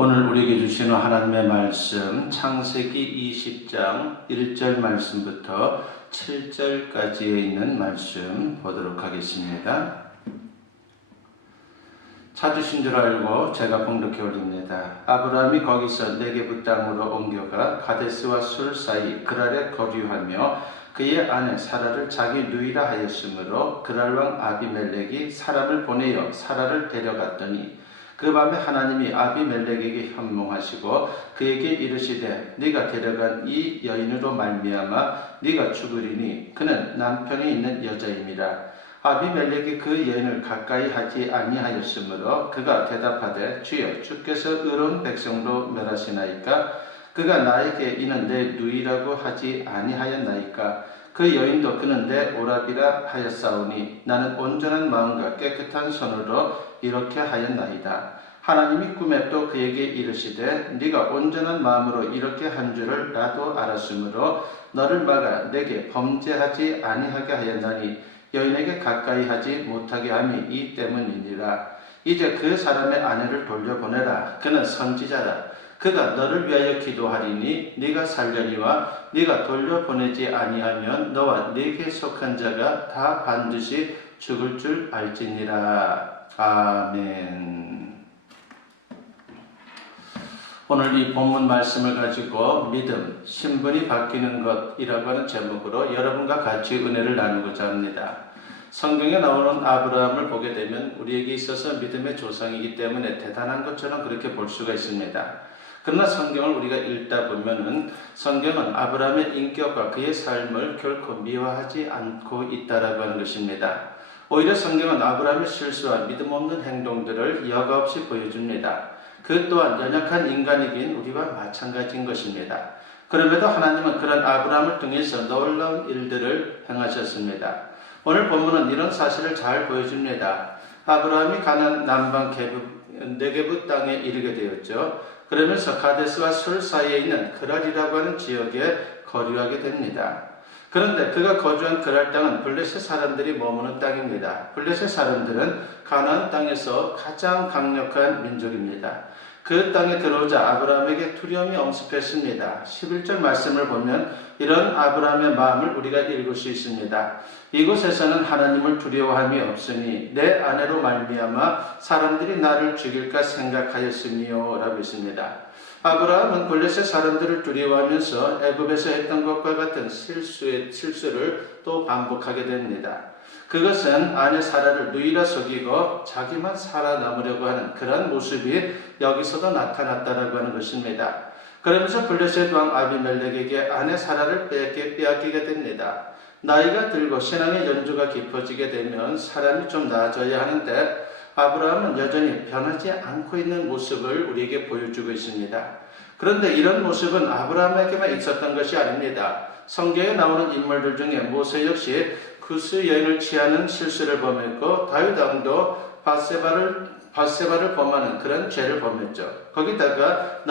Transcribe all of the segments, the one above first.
오늘 우리에게 주시는 하나님의 말씀 창세기 20장 1절 말씀부터 7절까지에 있는 말씀 보도록 하겠습니다. 찾으신 줄 알고 제가 봉독해 올립니다. 아브라함이 거기서 네게부 땅으로 옮겨가 가데스와 술 사이 그랄에 거류하며 그의 아내 사라를 자기 누이라 하였으므로 그랄 왕 아비멜렉이 사람을 보내어 사라를 데려갔더니 그 밤에 하나님이 아비멜렉에게 현몽하시고 그에게 이르시되 네가 데려간 이 여인으로 말미암아 네가 죽으리니 그는 남편이 있는 여자임이라. 아비멜렉이 그 여인을 가까이 하지 아니하였으므로 그가 대답하되 주여 주께서 의로운 백성으로 멸하시나이까. 그가 나에게 이는 내 누이라고 하지 아니하였나이까. 그 여인도 그는 내 오라비라 하였사오니 나는 온전한 마음과 깨끗한 손으로 이렇게 하였나이다. 하나님이 꿈에 또 그에게 이르시되 네가 온전한 마음으로 이렇게 한 줄을 나도 알았으므로 너를 막아 내게 범죄하지 아니하게 하였나니 여인에게 가까이 하지 못하게 함이 이 때문이니라. 이제 그 사람의 아내를 돌려보내라. 그는 선지자라. 그가 너를 위하여 기도하리니 네가 살려니와 네가 돌려보내지 아니하면 너와 네게 속한 자가 다 반드시 죽을 줄 알지니라. 아멘. 오늘 이 본문 말씀을 가지고 믿음, 신분이 바뀌는 것이라고 하는 제목으로 여러분과 같이 은혜를 나누고자 합니다. 성경에 나오는 아브라함을 보게 되면 우리에게 있어서 믿음의 조상이기 때문에 대단한 것처럼 그렇게 볼 수가 있습니다. 그러나 성경을 우리가 읽다 보면은 성경은 아브라함의 인격과 그의 삶을 결코 미화하지 않고 있다라고 하는 것입니다. 오히려 성경은 아브라함의 실수와 믿음 없는 행동들을 여과 없이 보여줍니다. 그 또한 연약한 인간이긴 우리와 마찬가지인 것입니다. 그럼에도 하나님은 그런 아브라함을 통해서 놀라운 일들을 행하셨습니다. 오늘 본문은 이런 사실을 잘 보여줍니다. 아브라함이 가나안 남방 네게부 땅에 이르게 되었죠. 그러면서 가데스와 술 사이에 있는 그랄이라고 하는 지역에 거류하게 됩니다. 그런데 그가 거주한 그랄 땅은 블레셋 사람들이 머무는 땅입니다. 블레셋 사람들은 가나안 땅에서 가장 강력한 민족입니다. 그 땅에 들어오자 아브라함에게 두려움이 엄습했습니다. 11절 말씀을 보면 이런 아브라함의 마음을 우리가 읽을 수 있습니다. 이곳에서는 하나님을 두려워함이 없으니 내 아내로 말미암아 사람들이 나를 죽일까 생각하였으니요 라고 있습니다. 아브라함은 블레셋 사람들을 두려워하면서 애굽에서 했던 것과 같은 실수를 또 반복하게 됩니다. 그것은 아내 사라를 누이라 속이고 자기만 살아남으려고 하는 그런 모습이 여기서도 나타났다라고 하는 것입니다. 그러면서 블레셋 왕 아비멜렉에게 아내 사라를 빼앗기게 됩니다. 나이가 들고 신앙의 연주가 깊어지게 되면 사람이 좀 나아져야 하는데 아브라함은 여전히 변하지 않고 있는 모습을 우리에게 보여주고 있습니다. 그런데 이런 모습은 아브라함에게만 있었던 것이 아닙니다. 성경에 나오는 인물들 중에 모세 역시 구스 여인을 취하는 실수를 범했고 다윗 왕도 바세바를 범하는 그런 죄를 범했죠. 거기다가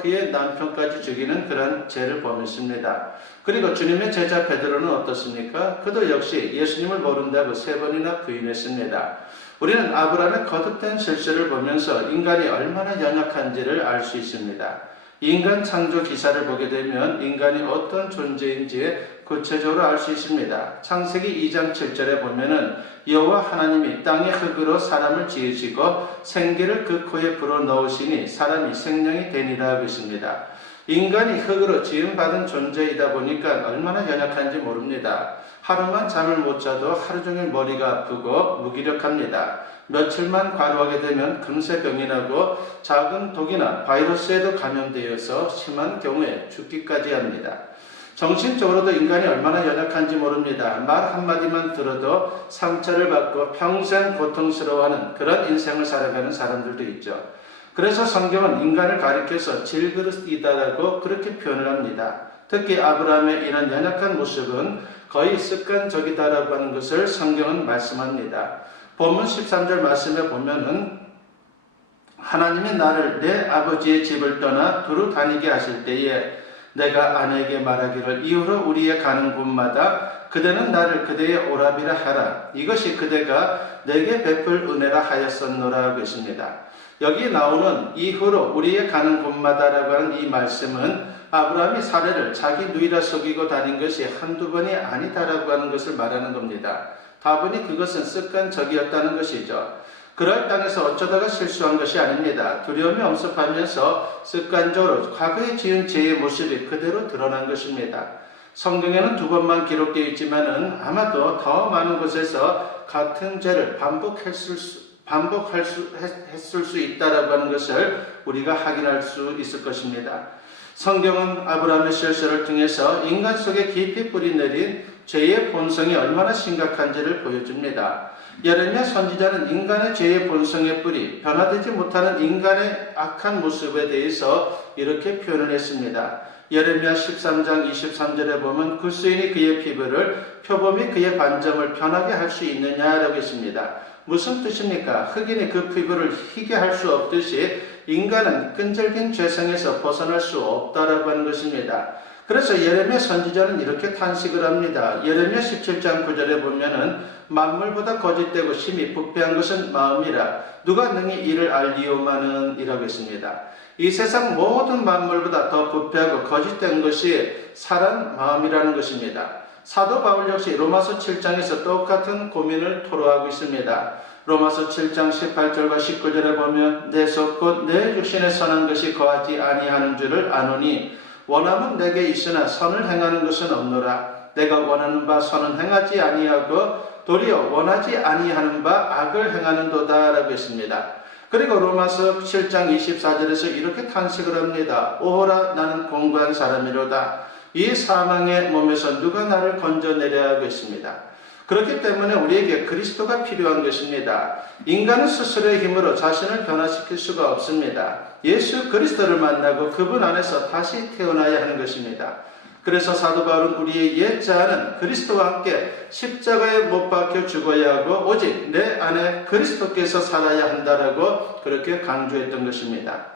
그의 남편까지 죽이는 그런 죄를 범했습니다. 그리고 주님의 제자 베드로는 어떻습니까? 그도 역시 예수님을 모른다고 3번이나 부인했습니다. 우리는 아브라함의 거듭된 실수를 보면서 인간이 얼마나 연약한지를 알 수 있습니다. 인간 창조 기사를 보게 되면 인간이 어떤 존재인지 구체적으로 알 수 있습니다. 창세기 2장 7절에 보면은 여호와 하나님이 땅의 흙으로 사람을 지으시고 생기를 그 코에 불어넣으시니 사람이 생명이 되니라 하고 있습니다. 인간이 흙으로 지음받은 존재이다 보니까 얼마나 연약한지 모릅니다. 하루만 잠을 못 자도 하루 종일 머리가 아프고 무기력합니다. 며칠만 과로하게 되면 금세 병이 나고 작은 독이나 바이러스에도 감염되어서 심한 경우에 죽기까지 합니다. 정신적으로도 인간이 얼마나 연약한지 모릅니다. 말 한마디만 들어도 상처를 받고 평생 고통스러워하는 그런 인생을 살아가는 사람들도 있죠. 그래서 성경은 인간을 가리켜서 질그릇이다라고 그렇게 표현을 합니다. 특히 아브라함의 이런 연약한 모습은 거의 습관적이다라고 하는 것을 성경은 말씀합니다. 본문 13절 말씀에 보면은 하나님이 나를 내 아버지의 집을 떠나 두루 다니게 하실 때에 내가 아내에게 말하기를 이후로 우리의 가는 곳마다 그대는 나를 그대의 오라비라 하라. 이것이 그대가 내게 베풀 은혜라 하였었노라 하고 있습니다. 여기 나오는 이후로 우리의 가는 곳마다라고 하는 이 말씀은 아브라함이 사례를 자기 누이라 속이고 다닌 것이 한두 번이 아니다라고 하는 것을 말하는 겁니다. 다분히 그것은 습관적이었다는 것이죠. 그럴 땅에서 어쩌다가 실수한 것이 아닙니다. 두려움이 엄습하면서 습관적으로 과거에 지은 죄의 모습이 그대로 드러난 것입니다. 성경에는 2번만 기록되어 있지만은 아마도 더 많은 곳에서 같은 죄를 반복했을 수 있다라고 하는 것을 우리가 확인할 수 있을 것입니다. 성경은 아브라함의 실수를 통해서 인간 속에 깊이 뿌리내린 죄의 본성이 얼마나 심각한지를 보여줍니다. 예레미야 선지자는 인간의 죄의 본성의 뿌리, 변화되지 못하는 인간의 악한 모습에 대해서 이렇게 표현을 했습니다. 예레미야 13장 23절에 보면 굿수인이 그의 피부를 표범이 그의 반점을 변하게 할 수 있느냐라고 했습니다. 무슨 뜻입니까? 흑인이 그 피부를 희게 할 수 없듯이 인간은 끈질긴 죄성에서 벗어날 수 없다라고 하는 것입니다. 그래서 예레미야 선지자는 이렇게 탄식을 합니다. 예레미야 17장 9절에 보면은 만물보다 거짓되고 심히 부패한 것은 마음이라 누가 능히 이를 알리오마는 이라고 했습니다. 이 세상 모든 만물보다 더 부패하고 거짓된 것이 사람 마음이라는 것입니다. 사도 바울 역시 로마서 7장에서 똑같은 고민을 토로하고 있습니다. 로마서 7장 18절과 19절에 보면 내 속 곧 내 육신에 선한 것이 거하지 아니하는 줄을 아노니 원함은 내게 있으나 선을 행하는 것은 없노라. 내가 원하는 바 선은 행하지 아니하고 도리어 원하지 아니하는 바 악을 행하는도다 라고 했습니다. 그리고 로마서 7장 24절에서 이렇게 탄식을 합니다. 오호라 나는 공고한 사람이로다. 이 사망의 몸에서 누가 나를 건져내려 하고 있습니다. 그렇기 때문에 우리에게 그리스도가 필요한 것입니다. 인간은 스스로의 힘으로 자신을 변화시킬 수가 없습니다. 예수 그리스도를 만나고 그분 안에서 다시 태어나야 하는 것입니다. 그래서 사도 바울은 우리의 옛 자아는 그리스도와 함께 십자가에 못 박혀 죽어야 하고 오직 내 안에 그리스도께서 살아야 한다라고 그렇게 강조했던 것입니다.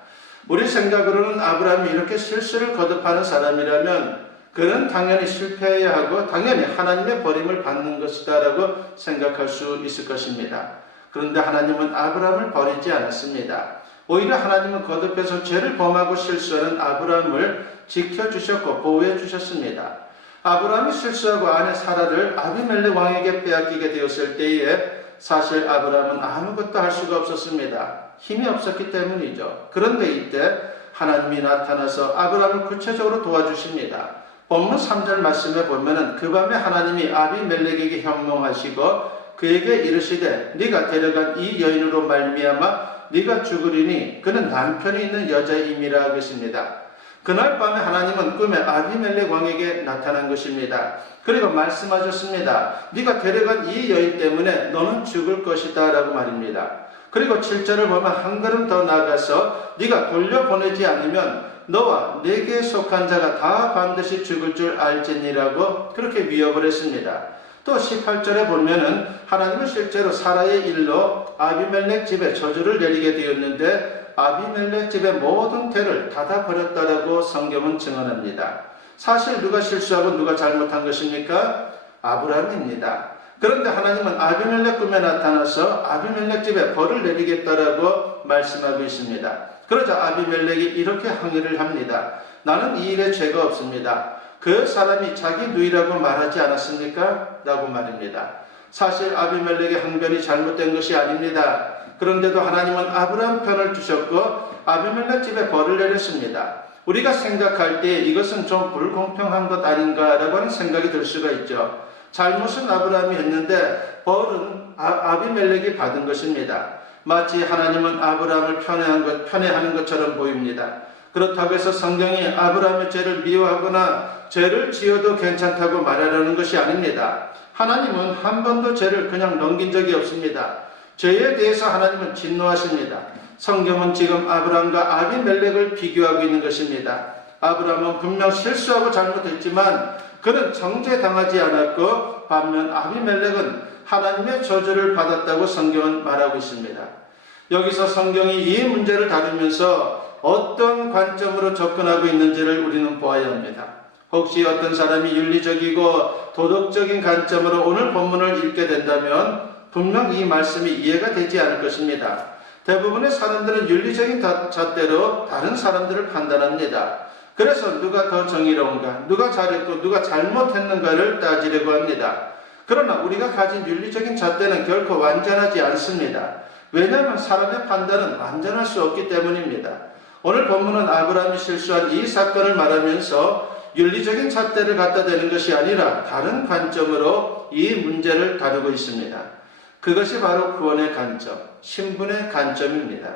우리 생각으로는 아브라함이 이렇게 실수를 거듭하는 사람이라면 그는 당연히 실패해야 하고 당연히 하나님의 버림을 받는 것이다 라고 생각할 수 있을 것입니다. 그런데 하나님은 아브라함을 버리지 않았습니다. 오히려 하나님은 거듭해서 죄를 범하고 실수하는 아브라함을 지켜주셨고 보호해 주셨습니다. 아브라함이 실수하고 아내 사라를 아비멜렉 왕에게 빼앗기게 되었을 때에 사실 아브라함은 아무것도 할 수가 없었습니다. 힘이 없었기 때문이죠. 그런데 이때 하나님이 나타나서 아브라함을 구체적으로 도와주십니다. 본문 3절 말씀에 보면은 그 밤에 하나님이 아비멜렉에게 현몽하시고 그에게 이르시되 네가 데려간 이 여인으로 말미암아 네가 죽으리니 그는 남편이 있는 여자임이라 하겠습니다. 그날 밤에 하나님은 꿈에 아비멜렉 왕에게 나타난 것입니다. 그리고 말씀하셨습니다. 네가 데려간 이 여인 때문에 너는 죽을 것이다 라고 말입니다. 그리고 7절을 보면 한 걸음 더 나아가서 네가 돌려보내지 않으면 너와 내게 속한 자가 다 반드시 죽을 줄 알지니라고 그렇게 위협을 했습니다. 또 18절에 보면은 하나님은 실제로 사라의 일로 아비멜렉 집에 저주를 내리게 되었는데 아비멜렉 집의 모든 태를 닫아버렸다라고 성경은 증언합니다. 사실 누가 실수하고 누가 잘못한 것입니까? 아브라함입니다. 그런데 하나님은 아비멜렉 꿈에 나타나서 아비멜렉 집에 벌을 내리겠다라고 말씀하고 있습니다. 그러자 아비멜렉이 이렇게 항의를 합니다. 나는 이 일에 죄가 없습니다. 그 사람이 자기 누이라고 말하지 않았습니까? 라고 말입니다. 사실 아비멜렉의 항변이 잘못된 것이 아닙니다. 그런데도 하나님은 아브라함 편을 주셨고 아비멜렉 집에 벌을 내렸습니다. 우리가 생각할 때 이것은 좀 불공평한 것 아닌가라고 하는 생각이 들 수가 있죠. 잘못은 아브라함이 했는데 벌은 아비멜렉이 받은 것입니다. 마치 하나님은 아브라함을 편애하는 것처럼 보입니다. 그렇다고 해서 성경이 아브라함의 죄를 미워하거나 죄를 지어도 괜찮다고 말하려는 것이 아닙니다. 하나님은 한 번도 죄를 그냥 넘긴 적이 없습니다. 죄에 대해서 하나님은 진노하십니다. 성경은 지금 아브라함과 아비멜렉을 비교하고 있는 것입니다. 아브라함은 분명 실수하고 잘못했지만 그는 정죄당하지 않았고 반면 아비멜렉은 하나님의 저주를 받았다고 성경은 말하고 있습니다. 여기서 성경이 이 문제를 다루면서 어떤 관점으로 접근하고 있는지를 우리는 보아야 합니다. 혹시 어떤 사람이 윤리적이고 도덕적인 관점으로 오늘 본문을 읽게 된다면 분명 이 말씀이 이해가 되지 않을 것입니다. 대부분의 사람들은 윤리적인 잣대로 다른 사람들을 판단합니다. 그래서 누가 더 정의로운가, 누가 잘했고 누가 잘못했는가를 따지려고 합니다. 그러나 우리가 가진 윤리적인 잣대는 결코 완전하지 않습니다. 왜냐하면 사람의 판단은 완전할 수 없기 때문입니다. 오늘 본문은 아브라함이 실수한 이 사건을 말하면서 윤리적인 잣대를 갖다 대는 것이 아니라 다른 관점으로 이 문제를 다루고 있습니다. 그것이 바로 구원의 관점, 신분의 관점입니다.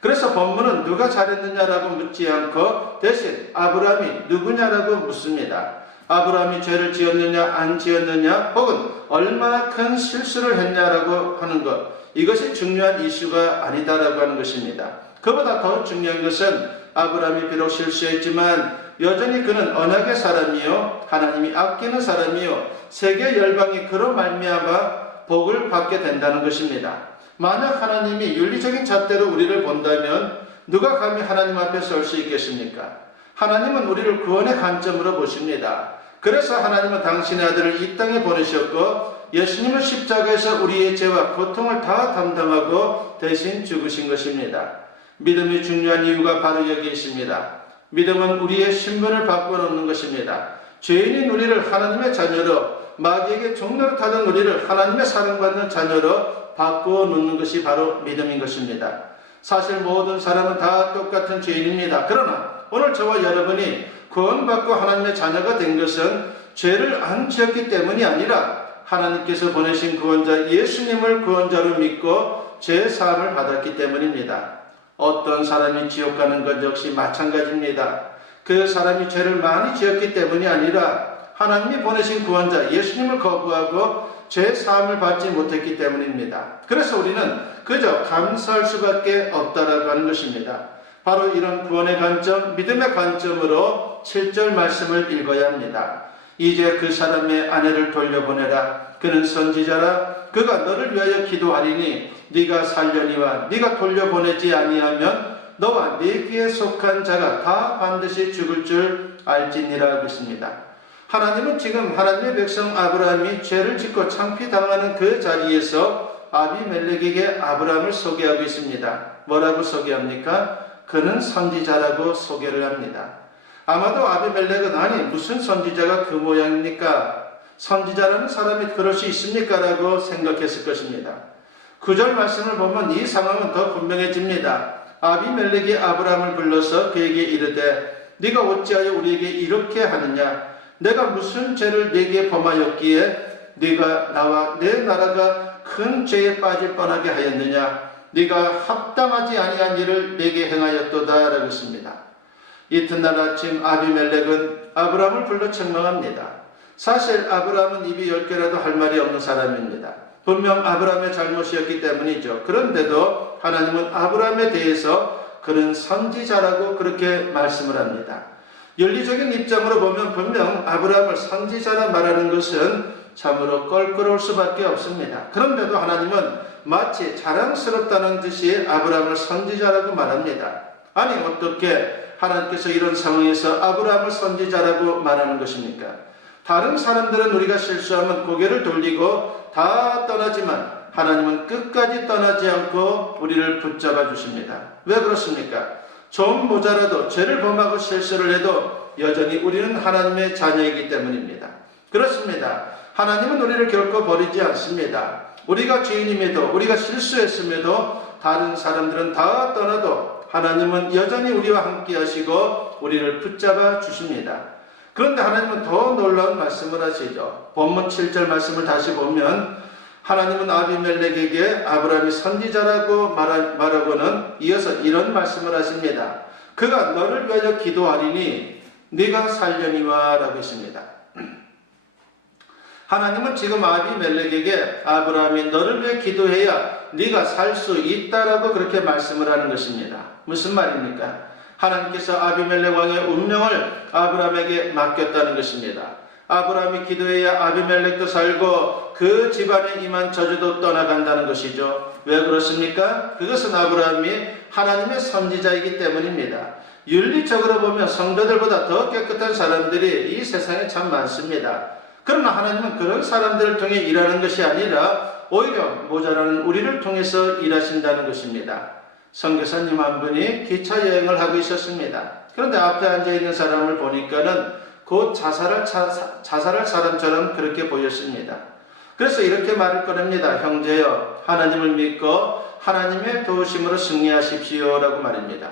그래서 본문은 누가 잘했느냐라고 묻지 않고 대신 아브라함이 누구냐라고 묻습니다. 아브라함이 죄를 지었느냐 안 지었느냐 혹은 얼마나 큰 실수를 했냐라고 하는 것, 이것이 중요한 이슈가 아니다라고 하는 것입니다. 그보다 더 중요한 것은 아브라함이 비록 실수했지만 여전히 그는 언약의 사람이요 하나님이 아끼는 사람이요 세계 열방이 그로 말미암아 복을 받게 된다는 것입니다. 만약 하나님이 윤리적인 잣대로 우리를 본다면 누가 감히 하나님 앞에 설 수 있겠습니까? 하나님은 우리를 구원의 관점으로 보십니다. 그래서 하나님은 당신의 아들을 이 땅에 보내셨고 예수님은 십자가에서 우리의 죄와 고통을 다 담당하고 대신 죽으신 것입니다. 믿음이 중요한 이유가 바로 여기에 있습니다. 믿음은 우리의 신분을 바꿔놓는 것입니다. 죄인인 우리를 하나님의 자녀로, 마귀에게 종노릇하던 우리를 하나님의 사랑받는 자녀로 바꿔놓는 것이 바로 믿음인 것입니다. 사실 모든 사람은 다 똑같은 죄인입니다. 그러나 오늘 저와 여러분이 구원받고 하나님의 자녀가 된 것은 죄를 안 지었기 때문이 아니라 하나님께서 보내신 구원자 예수님을 구원자로 믿고 죄 사함을 받았기 때문입니다. 어떤 사람이 지옥 가는 것 역시 마찬가지입니다. 그 사람이 죄를 많이 지었기 때문이 아니라 하나님이 보내신 구원자 예수님을 거부하고 죄 사함을 받지 못했기 때문입니다. 그래서 우리는 그저 감사할 수밖에 없다라고 하는 것입니다. 바로 이런 구원의 관점, 믿음의 관점으로 7절 말씀을 읽어야 합니다. 이제 그 사람의 아내를 돌려보내라. 그는 선지자라. 그가 너를 위하여 기도하리니 네가 살려니와 네가 돌려보내지 아니하면 너와 네 귀에 속한 자가 다 반드시 죽을 줄 알지니라 하고 있습니다. 하나님은 지금 하나님의 백성 아브라함이 죄를 짓고 창피당하는 그 자리에서 아비멜렉에게 아브라함을 소개하고 있습니다. 뭐라고 소개합니까? 그는 선지자라고 소개를 합니다. 아마도 아비멜렉은 아니 무슨 선지자가 그 모양입니까? 선지자라는 사람이 그럴 수 있습니까? 라고 생각했을 것입니다. 9절 말씀을 보면 이 상황은 더 분명해집니다. 아비멜렉이 아브라함을 불러서 그에게 이르되 네가 어찌하여 우리에게 이렇게 하느냐? 내가 무슨 죄를 네게 범하였기에 네가 나와 내 나라가 큰 죄에 빠질 뻔하게 하였느냐? 네가 합당하지 아니한 일을 내게 행하였도다 라고 했습니다. 이튿날 아침 아비멜렉은 아브라함을 불러 책망합니다. 사실 아브라함은 입이 10개라도 할 말이 없는 사람입니다. 분명 아브라함의 잘못이었기 때문이죠. 그런데도 하나님은 아브라함에 대해서 그는 선지자라고 그렇게 말씀을 합니다. 윤리적인 입장으로 보면 분명 아브라함을 선지자라 말하는 것은 참으로 껄끄러울 수밖에 없습니다. 그런데도 하나님은 마치 자랑스럽다는 듯이 아브라함을 선지자라고 말합니다. 아니 어떻게 하나님께서 이런 상황에서 아브라함을 선지자라고 말하는 것입니까? 다른 사람들은 우리가 실수하면 고개를 돌리고 다 떠나지만 하나님은 끝까지 떠나지 않고 우리를 붙잡아 주십니다. 왜 그렇습니까? 좀 모자라도 죄를 범하고 실수를 해도 여전히 우리는 하나님의 자녀이기 때문입니다. 그렇습니다. 하나님은 우리를 결코 버리지 않습니다. 우리가 죄인임에도 우리가 실수했음에도 다른 사람들은 다 떠나도 하나님은 여전히 우리와 함께 하시고 우리를 붙잡아 주십니다. 그런데 하나님은 더 놀라운 말씀을 하시죠. 본문 7절 말씀을 다시 보면 하나님은 아비멜렉에게 아브라함이 선지자라고 말하고는 이어서 이런 말씀을 하십니다. 그가 너를 위하여 기도하리니 네가 살려니와 라고 했습니다. 하나님은 지금 아비멜렉에게 아브라함이 너를 위해 기도해야 네가 살 수 있다라고 그렇게 말씀을 하는 것입니다. 무슨 말입니까? 하나님께서 아비멜렉 왕의 운명을 아브라함에게 맡겼다는 것입니다. 아브라함이 기도해야 아비멜렉도 살고 그 집안에 임한 저주도 떠나간다는 것이죠. 왜 그렇습니까? 그것은 아브라함이 하나님의 선지자이기 때문입니다. 윤리적으로 보면 성도들보다 더 깨끗한 사람들이 이 세상에 참 많습니다. 그러나 하나님은 그런 사람들을 통해 일하는 것이 아니라 오히려 모자라는 우리를 통해서 일하신다는 것입니다. 선교사님 한 분이 기차 여행을 하고 있었습니다. 그런데 앞에 앉아있는 사람을 보니까는 곧 자살할 사람처럼 그렇게 보였습니다. 그래서 이렇게 말을 꺼냅니다. 형제여, 하나님을 믿고 하나님의 도우심으로 승리하십시오 라고 말입니다.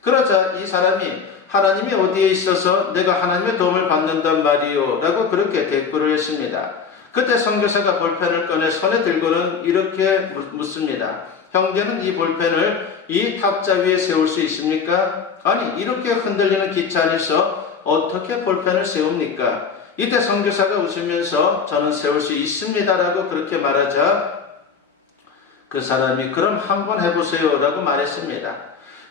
그러자 이 사람이 하나님이 어디에 있어서 내가 하나님의 도움을 받는단 말이요 라고 그렇게 대꾸를 했습니다. 그때 선교사가 볼펜을 꺼내 손에 들고는 이렇게 묻습니다. 형제는 이 볼펜을 이 탁자 위에 세울 수 있습니까? 아니, 이렇게 흔들리는 기차 안에서 어떻게 볼펜을 세웁니까? 이때 선교사가 웃으면서 저는 세울 수 있습니다 라고 그렇게 말하자 그 사람이 그럼 한번 해보세요 라고 말했습니다.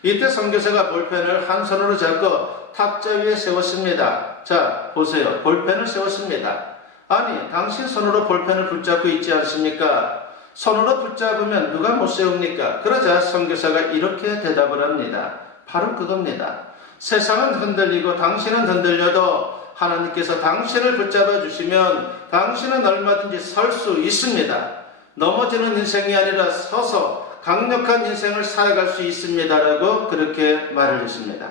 이때 선교사가 볼펜을 한 손으로 잡고 탁자 위에 세웠습니다. 자, 보세요. 볼펜을 세웠습니다. 아니, 당신 손으로 볼펜을 붙잡고 있지 않습니까? 손으로 붙잡으면 누가 못 세웁니까? 그러자 선교사가 이렇게 대답을 합니다. 바로 그겁니다. 세상은 흔들리고 당신은 흔들려도 하나님께서 당신을 붙잡아 주시면 당신은 얼마든지 설 수 있습니다. 넘어지는 인생이 아니라 서서 강력한 인생을 살아갈 수 있습니다라고 그렇게 말을 했습니다.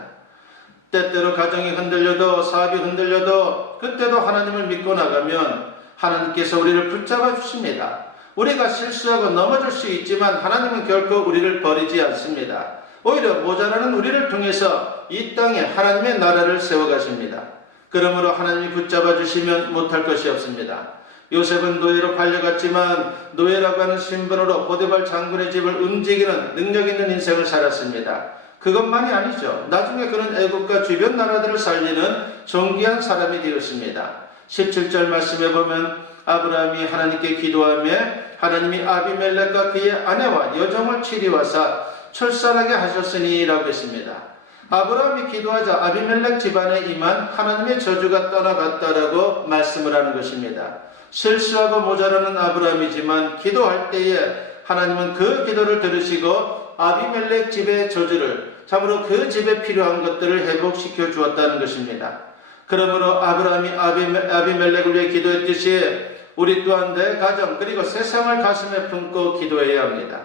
때때로 가정이 흔들려도 사업이 흔들려도 그때도 하나님을 믿고 나가면 하나님께서 우리를 붙잡아 주십니다. 우리가 실수하고 넘어질 수 있지만 하나님은 결코 우리를 버리지 않습니다. 오히려 모자라는 우리를 통해서 이 땅에 하나님의 나라를 세워가십니다. 그러므로 하나님이 붙잡아 주시면 못할 것이 없습니다. 요셉은 노예로 팔려갔지만 노예라고 하는 신분으로 보디발 장군의 집을 움직이는 능력 있는 인생을 살았습니다. 그것만이 아니죠. 나중에 그는 애국과 주변 나라들을 살리는 존귀한 사람이 되었습니다. 17절 말씀에 보면 아브라함이 하나님께 기도하며 하나님이 아비멜렉과 그의 아내와 여종을 치리와사 출산하게 하셨으니 라고 했습니다. 아브라함이 기도하자 아비멜렉 집안에 임한 하나님의 저주가 떠나갔다라고 말씀을 하는 것입니다. 실수하고 모자라는 아브라함이지만 기도할 때에 하나님은 그 기도를 들으시고 아비멜렉 집의 저주를 참으로 그 집에 필요한 것들을 회복시켜 주었다는 것입니다. 그러므로 아브라함이 아비멜렉을 위해 기도했듯이 우리 또한 내 가정 그리고 세상을 가슴에 품고 기도해야 합니다.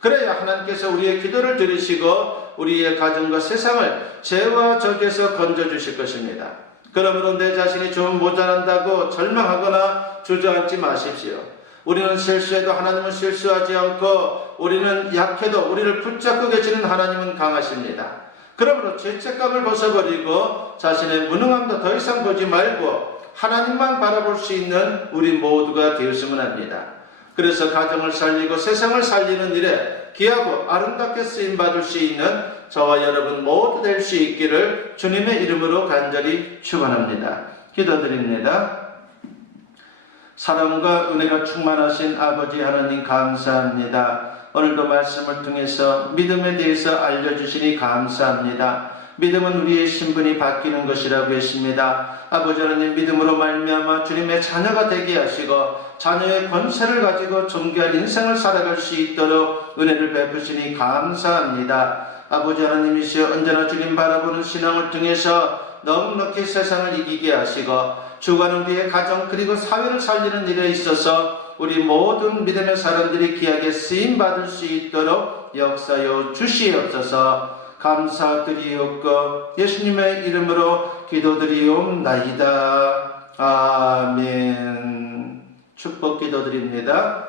그래야 하나님께서 우리의 기도를 들으시고 우리의 가정과 세상을 죄와 적에서 건져주실 것입니다. 그러므로 내 자신이 좀 모자란다고 절망하거나 주저앉지 마십시오. 우리는 실수해도 하나님은 실수하지 않고 우리는 약해도 우리를 붙잡고 계시는 하나님은 강하십니다. 그러므로 죄책감을 벗어버리고 자신의 무능함도 더 이상 보지 말고 하나님만 바라볼 수 있는 우리 모두가 되었으면 합니다. 그래서 가정을 살리고 세상을 살리는 일에 귀하고 아름답게 쓰임받을 수 있는 저와 여러분 모두 될 수 있기를 주님의 이름으로 간절히 축원합니다. 기도드립니다. 사랑과 은혜가 충만하신 아버지 하나님 감사합니다. 오늘도 말씀을 통해서 믿음에 대해서 알려주시니 감사합니다. 믿음은 우리의 신분이 바뀌는 것이라고 했습니다. 아버지 하나님 믿음으로 말미암아 주님의 자녀가 되게 하시고 자녀의 권세를 가지고 존귀한 인생을 살아갈 수 있도록 은혜를 베푸시니 감사합니다. 아버지 하나님이시여 언제나 주님 바라보는 신앙을 통해서 넉넉히 세상을 이기게 하시고 주관은 우리의 가정 그리고 사회를 살리는 일에 있어서 우리 모든 믿음의 사람들이 귀하게 쓰임받을 수 있도록 역사여 주시옵소서. 감사드리옵고 예수님의 이름으로 기도드리옵나이다. 아멘. 축복 기도드립니다.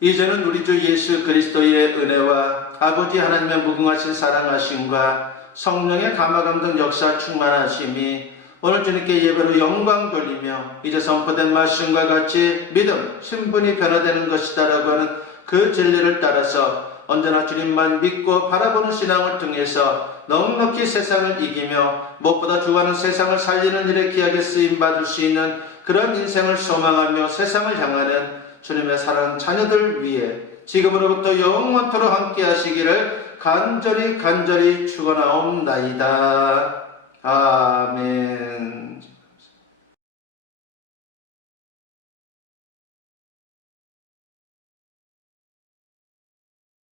이제는 우리 주 예수 그리스도의 은혜와 아버지 하나님의 무궁하신 사랑하심과 성령의 감화감동 역사 충만하심이 오늘 주님께 예배로 영광 돌리며 이제 선포된 말씀과 같이 믿음, 신분이 변화되는 것이다 라고 하는 그 진리를 따라서 언제나 주님만 믿고 바라보는 신앙을 통해서 넉넉히 세상을 이기며 무엇보다 주와는 세상을 살리는 일에 귀하게 쓰임받을 수 있는 그런 인생을 소망하며 세상을 향하는 주님의 사랑하는 자녀들 위해 지금으로부터 영원토록 함께 하시기를 간절히 축원하옵나이다. 아멘.